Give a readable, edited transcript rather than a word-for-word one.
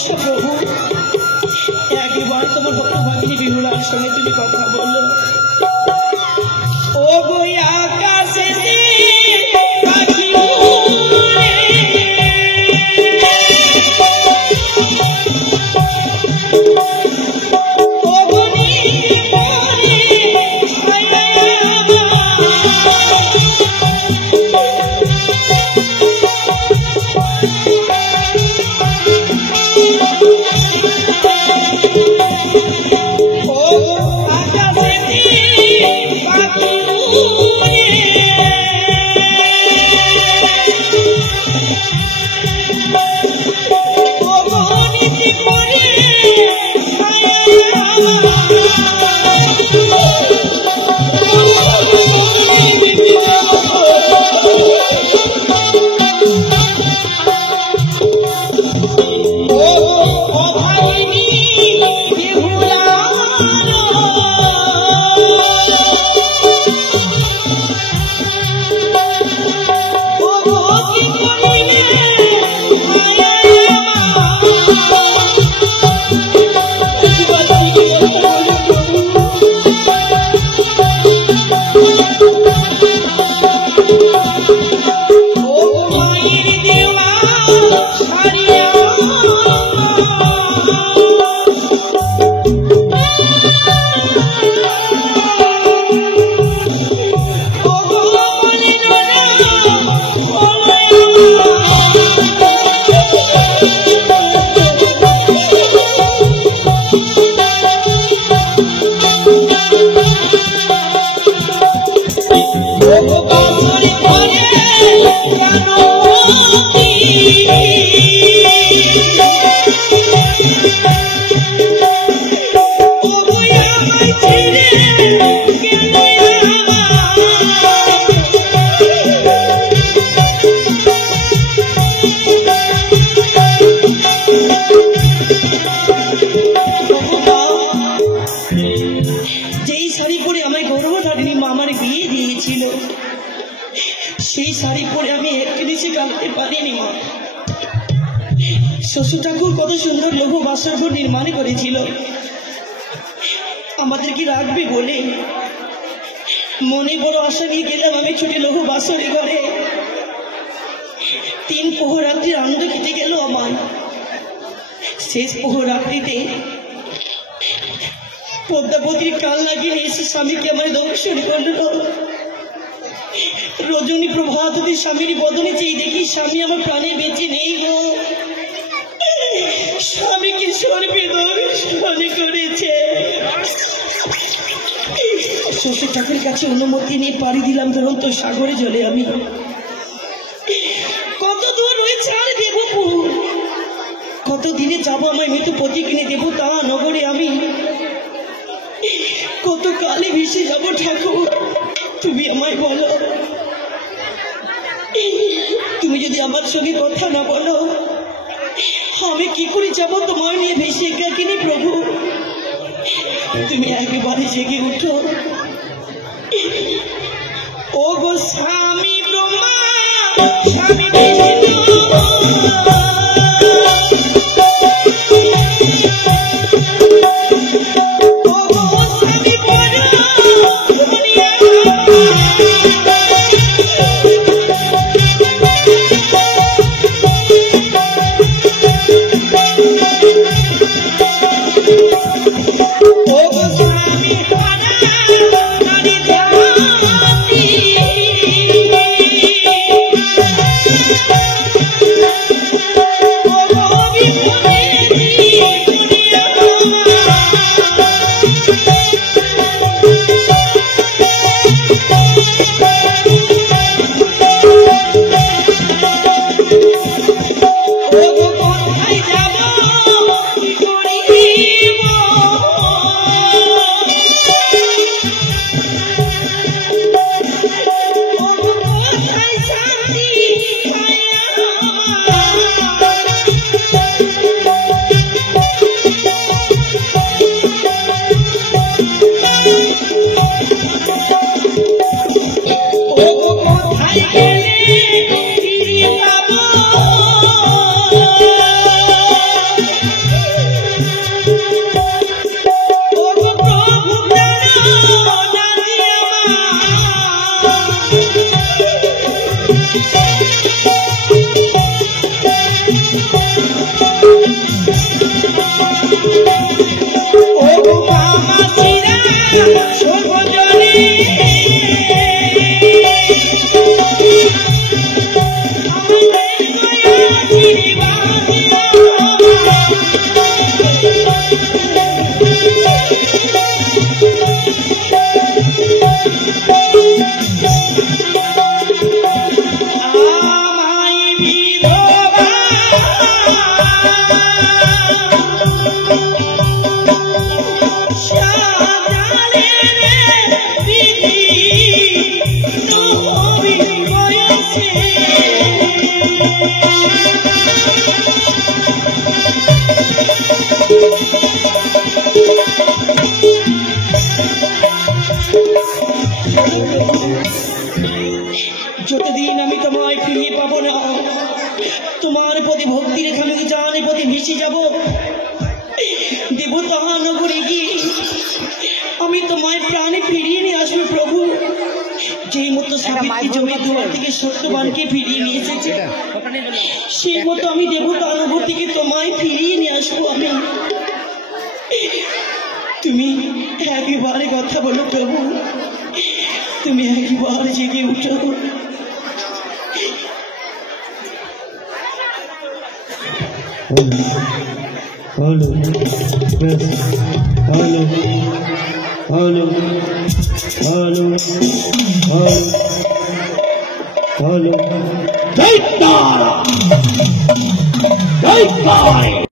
ভালোবাসা প্রভু, একবার তোমার ভক্ত ভাগিনী বিহুলার সঙ্গে তুমি কথা বলো। ও গো আকাশে পাখি শ্বশুর ঠাকুর কত সুন্দর লৌহ বাসর ঘর নির্মাণ করেছিল আমাদের কি রাখবে বলে মনে বড় আশা নিয়ে গেলাম আমি ছুটে লৌহ বাসরে ঘরে। 3 প্রহরাত্রির আনন্দ কেটে গেল আমার। শেষ প্রহরাত্রিতে পদ্মাবতীর কাল লাগিয়ে এসে স্বামীকে আমার দর্শন করল। রজনী প্রভাতী স্বামীর বদনে চেয়ে দেখি স্বামী আমার প্রাণে বেঁচে নেই গো। স্বামীকে স্বর্গে দর্শন করেছে। শ্বশুর ঠাকুরের কাছে অনুমতি নিয়ে পাড়ি দিলাম দুরন্ত সাগরে জলে। আমি কত দূর রয়েছে আর দেবপুর, কত দিনে যাবো আমায় মৃত্যু পতি কিনে দেবো তা নগরে। আমি কত কালে ভেসে যাবো ঠাকুর, তুমি আমায় বলো। তুমি যদি আমার সঙ্গে কথা না বলো আমি কি করে যাবো তোমার নিয়ে ভেসে একাকিনী প্রভু। তুমি একেবারে জেগে উঠো। ও গো স্বামী ব্রহ্মা স্বামী বিষ্ণু যতদিন আমি তোমায় ফিরিয়ে পাবো না, তোমার প্রতি ভক্তি রেখে আমি জানে প্রতি ভেসে যাব দেবতা নগরে গিয়ে আমি তোমায় প্রাণে ফিরিয়ে নিয়ে আসবো প্রভু। যেই মতো সাবিত্রী জমির দুয়ার থেকে সত্যবানকে ফিরিয়ে নিয়ে এসেছে, সেই মতো আমি দেবতা নগর থেকে তোমায় ফিরিয়ে নিয়ে আসবো আমি। তুমি একেবারে কথা বলো প্রভু, তুমি একেবারে জেগে উঠো। Hello, yes, hello, hello, hello, hello, hello. Take that!